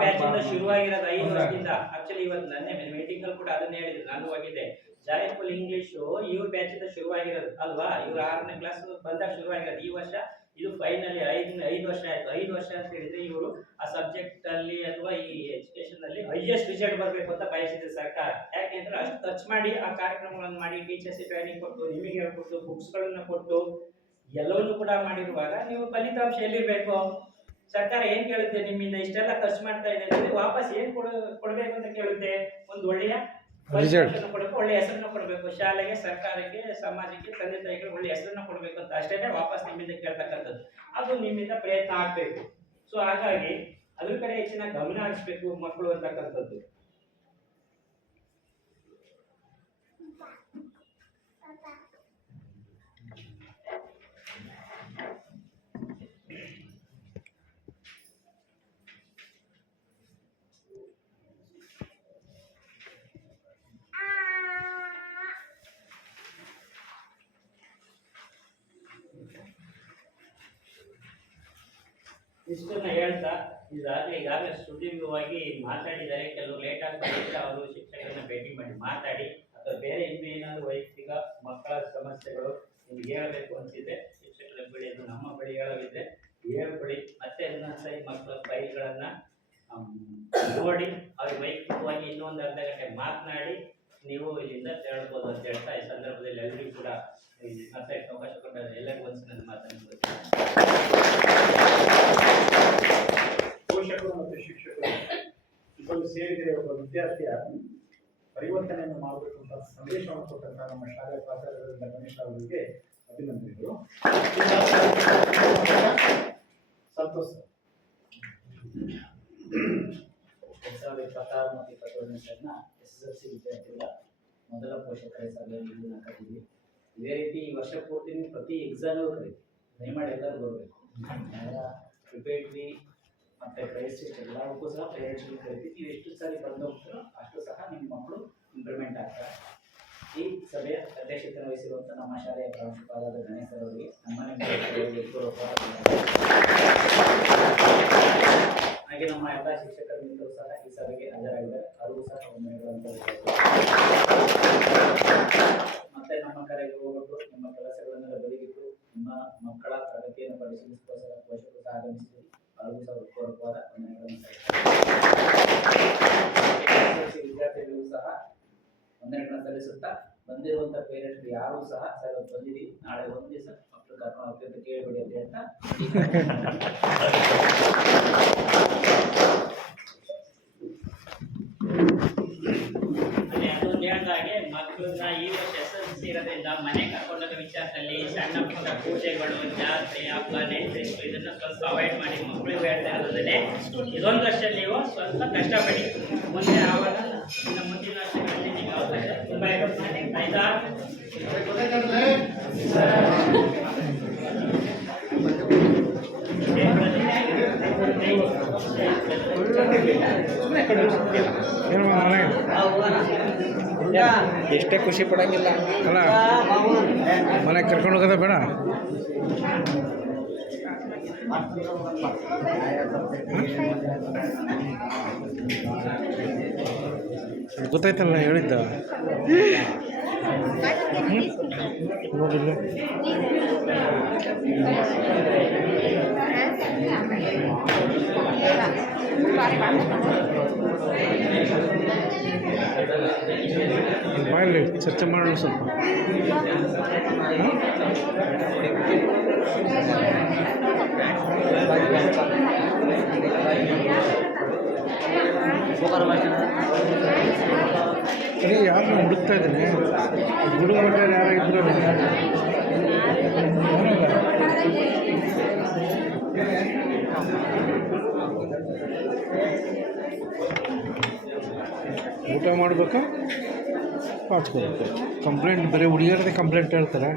ಬ್ಯಾಚ್ ಇಂದ ಶುರುವಾಗಿರೋದು 5 ವರ್ಷದಿಂದ. ಆಕ್ಚುಲಿ ಇವತ್ತು ನನ್ನ ಮೀಟಿಂಗ್ ಅಲ್ಲಿ ಕೂಡ ಅದನ್ನ ಹೇಳಿದ್ರು, ನಾನು ಹೋಗಿದ್ದೆ. ಜಾಯ್ಫುಲ್ ಇಂಗ್ಲಿಷು ಇವ್ರ ಬ್ಯಾಚ್ ಇಂದ ಶುರುವಾಗಿರೋದು ಅಲ್ವಾ. ಇವ್ರು 6ನೇ ಕ್ಲಾಸ್ ಬಂದಾಗ ಶುರುವಾಗಿರೋದು. ಈ ವರ್ಷ ಇದು ಫೈನಲಿ 5 ವರ್ಷ ಆಯ್ತು. 5 ವರ್ಷ ಅಂತ ಹೇಳಿದ್ರೆ ಇವರು ಆ ಸಬ್ಜೆಕ್ಟ್ ಅಲ್ಲಿ ಅಥವಾ ಈ ಎಜುಕೇಶನ್ ಅಲ್ಲಿ ಹೈಯೆಸ್ಟ್ ರಿಸಲ್ಟ್ ಬರಬೇಕು ಅಂತ ಬಯಸಿದೆ ಸರ್ಕಾರ. ಯಾಕೆಂದ್ರೆ ಅಷ್ಟು ಖರ್ಚು ಮಾಡಿ ಆ ಕಾರ್ಯಕ್ರಮಗಳನ್ನು ಮಾಡಿ, ಟೀಚರ್ಸ್ ಟ್ರೈನಿಂಗ್ ಕೊಟ್ಟು, ನಿಮಗೆ ಹೇಳ್ಕೊಟ್ಟು, ಬುಕ್ಸ್ ಗಳನ್ನ ಕೊಟ್ಟು ಎಲ್ಲವನ್ನೂ ಕೂಡ ಮಾಡಿರುವಾಗ ನೀವು ಫಲಿತಾಂಶ ಎಲ್ಲಿರ್ಬೇಕು? ಸರ್ಕಾರ ಏನ್ ಕೇಳುತ್ತೆ ನಿಮ್ಮಿಂದ ಇಷ್ಟೆಲ್ಲ ಖರ್ಚು ಮಾಡ್ತಾ ಇದೆ ಅಂದ್ರೆ ವಾಪಸ್ ಏನ್ ಕೊಡ್ಬೇಕು ಅಂತ ಕೇಳುತ್ತೆ? ಒಂದು ಒಳ್ಳೆಯ ಪರಿಸರವನ್ನು ಕೊಡಬೇಕು, ಒಳ್ಳೆಯ ಹೆಸರನ್ನ ಕೊಡಬೇಕು, ಶಾಲೆಗೆ, ಸರ್ಕಾರಕ್ಕೆ, ಸಮಾಜಕ್ಕೆ, ತಂದೆ ತಾಯಿಗಳಿಗೆ ಒಳ್ಳೆಯ ಹೆಸರನ್ನ ಕೊಡಬೇಕು ಅಂತ ಅಷ್ಟೇನೆ ವಾಪಸ್ ನಿಮ್ಮಿಂದ ಕೇಳ್ತಕ್ಕಂಥದ್ದು. ಅದು ನಿಮ್ಮಿಂದ ಪ್ರಯತ್ನ ಆಗ್ಬೇಕು. ಸೊ ಹಾಗಾಗಿ ಅದ್ರ ಕಡೆ ಹೆಚ್ಚಿನ ಗಮನ ಹರಿಸ್ಬೇಕು ಮಕ್ಕಳು ಅಂತಕ್ಕಂಥದ್ದು. ಇಷ್ಟನ್ನ ಹೇಳ್ತಾ ಈಗಾಗಲೇ ಸುದೀರ್ಘವಾಗಿ ಮಾತಾಡಿದ್ದಾರೆ. ಕೆಲವರು ಲೇಟ್ ಆಗಿ ಬಂದಿದ್ರೆ ಅವರು ಶಿಕ್ಷಕರನ್ನ ಭೇಟಿ ಮಾಡಿ ಮಾತಾಡಿ ಅಥವಾ ಬೇರೆ ಏನಾದ್ರು ವೈಯಕ್ತಿಕ ಮಕ್ಕಳ ಸಮಸ್ಯೆಗಳು ನಿಮ್ಗೆ ಹೇಳಬೇಕು ಅಂತಿದೆ ಶಿಕ್ಷಕರ ಬಳಿ, ಅದು ನಮ್ಮ ಬಳಿ ಹೇಳೋದಿದ್ರೆ ಹೇಳ್ಬಿಡಿ. ಮತ್ತೆ ಇನ್ನೊಂದ್ಸರಿ ಮಕ್ಕಳ ಫೈಲ್ಗಳನ್ನ ನೋಡಿ ಅವ್ರಿಗೆ ವೈಯಕ್ತಿಕವಾಗಿ ಇನ್ನೊಂದು ಅರ್ಧ ಗಂಟೆ ಮಾತನಾಡಿ ನೀವು ಇಲ್ಲಿಂದ ತೆರಳ್ಬೋದು ಅಂತ ಹೇಳ್ತಾ ಈ ಸಂದರ್ಭದಲ್ಲಿ ಎಲ್ಲರಿಗೂ ಕೂಡ ಮಾತಾಡಕ್ಕೆ ಅವಕಾಶ ಕೊಟ್ಟಾರೆ. ಎಲ್ಲರಿಗೂ ಒಂದ್ಸಲ ನನ್ನ ಮಾತನ್ನು ಪೋಷಕರು ಮತ್ತು ಶಿಕ್ಷಕರು ಇಬ್ಬರು ಸೇರಿದರೆ ಒಬ್ಬ ವಿದ್ಯಾರ್ಥಿಯ ಪರಿವರ್ತನೆಯನ್ನು ಮಾಡಬೇಕು ಅಂತ ಸಂದೇಶವನ್ನು ಕೊಟ್ಟಂತಹ ನಮ್ಮ ಶಾಲೆಯ ಪ್ರಾಚಾರ್ಯರಾದ ಗಣೇಶ್ ಅವರಿಗೆ ಅಭಿನಂದನೆಗಳು. ಸಂತೋಷ. 2026 ಮತ್ತು 2027ನ SSLC ವಿದ್ಯಾರ್ಥಿಗಳ ಮೊದಲ ಪೋಷಕರ ಸಭೆಯಲ್ಲಿ ನಾವು ಕರೀತೀವಿ. ಇದೇ ರೀತಿ ಈ ವರ್ಷ ಪೂರ್ತಿ ಪ್ರತಿ ಎಕ್ಸಾಮ್ಗೂ ಕರೀತೀವಿ. ದಯಮಾಡಿ ಎಲ್ಲರೂ ಬರಬೇಕು. ಪ್ರಿಪೇರ್ಡ್ಲಿ ಮತ್ತು ಕ್ರೈಸಿಸ್ಟ್ ಎಲ್ಲವಕ್ಕೂ ಸಹ ಪೇರೆಂಟ್ಸ್ಗಳು ಕರಿತೀವಿ. ನೀವು ಎಷ್ಟು ಸಾರಿ ಬಂದು ಹೋಗ್ತಾರೋ ಅಷ್ಟು ಸಹ ನಿಮ್ಮ ಮಕ್ಕಳು ಇಂಪ್ರೂವ್ಮೆಂಟ್ ಆಗ್ತಾರೆ. ಈ ಸಭೆಯ ಅಧ್ಯಕ್ಷತೆ ವಹಿಸಿರುವಂಥ ನಮ್ಮ ಶಾಲೆಯ ಪ್ರಾಂಶುಪಾಲರಾದ ಗಣೇಶ್ ಅವರಿಗೆ ಹಾಗೆ ನಮ್ಮ ಎಲ್ಲ ಶಿಕ್ಷಕರ ಮಿತ್ರರು ಸಹ ಈ ಸಭೆಗೆ ಹಾಜರಾಗಿದ್ದಾರೆ. ಅವರು ಸಹ ಮತ್ತೆ ನಮ್ಮ ಕರೆಗೆ ಹೋಗಬೇಕು, ನಿಮ್ಮ ಕೆಲಸಗಳನ್ನೆಲ್ಲ ಬದಿಗಿಟ್ಟು ನಿಮ್ಮ ಮಕ್ಕಳ ಪ್ರಗತಿಯನ್ನು ಪರಿಶೀಲಿಸಿಕೋಸ್ಕರ ಪೋಷಕರು ಸಹ ಆಗಮಿಸಿದ್ದೀರಿ. ಅವ್ರಿಗೂ ಸಹ ಹೃತ್ಪೂರ್ವಕವಾದ ವಂದನೆಗಳನ್ನು ವಿದ್ಯಾರ್ಥಿಗಳಿಗೂ ಸಹ ವಂದನೆಗಳನ್ನು ಸಲ್ಲಿಸುತ್ತಾ ಬಂದಿರುವಂಥ ಪೇರೆಂಟ್ಸ್ ಯಾರೂ ಸಹ ಸರ್ ಬಂದಿದ್ದೀವಿ, ನಾಳೆ ಒಂದು ದಿವಸ ಮಕ್ಕಳು ಕರ್ಕೊಂಡು ಹೋಗ್ತಿದ್ದ ಕೇಳಿಬಿಡಿ ಅಂತ ಹೇಳ್ತಾ ಅದೊಂದು ಹೇಳ್ದಾಗೆ ಮಕ್ಕಳನ್ನ ಈ ವರ್ಷ SSLC ಇರೋದ್ರಿಂದ ಮನೆ ಕರ್ಕೊಂಡೋಗೋ ವಿಚಾರದಲ್ಲಿ ಸಣ್ಣ ಪುಟ್ಟ ಪೂಜೆಗಳು, ಜಾತ್ರೆ, ಹಬ್ಬ, ನೆಂಟರಿಷ್ಟು ಇದನ್ನ ಸ್ವಲ್ಪ ಅವಾಯ್ಡ್ ಮಾಡಿ. ಮಕ್ಕಳಿಗೆ ಹೇಳ್ತಾ ಇರೋದನ್ನೇ ಇದೊಂದು ವರ್ಷ ನೀವು ಸ್ವಲ್ಪ ಕಷ್ಟಪಡಿ, ಮುಂದೆ ಆವಾಗ ಇನ್ನು ಮುಂದಿನ ವರ್ಷಗಳಲ್ಲಿ ನೀವು ಅವಕಾಶ ತುಂಬ ಇರುತ್ತೆ. ಆಯ್ತಾ? ಎಷ್ಟೇ ಖುಷಿ ಪಡಂಗಿಲ್ಲ ಅಲ್ಲ, ಮನೆಗೆ ಕರ್ಕೊಂಡು ಹೋಗೋದ ಬೇಡ. ಗೊತ್ತಾಯ್ತಲ್ಲ ಹೇಳಿದ್ದ ನೋಡಿಲ್ಲ. ಬಾಯಲ್ಲಿ ಚರ್ಚೆ ಮಾಡೋಣ ಸ್ವಲ್ಪ. ಸರಿ, ಯಾರನ್ನ ಹುಡುಕ್ತಾ ಇದ್ದೀನಿ, ಹುಡುಗ ಮಟ್ಟ ಯಾರೋ ಇದ್ರು. ಊಟ ಮಾಡಬೇಕಾ ಪಾಚ್ಕೋಬೇಕು. ಕಂಪ್ಲೇಂಟ್ ಬರೀ ಹುಡುಗಿಯರದೇ ಕಂಪ್ಲೇಂಟ್ ಹೇಳ್ತಾರೆ.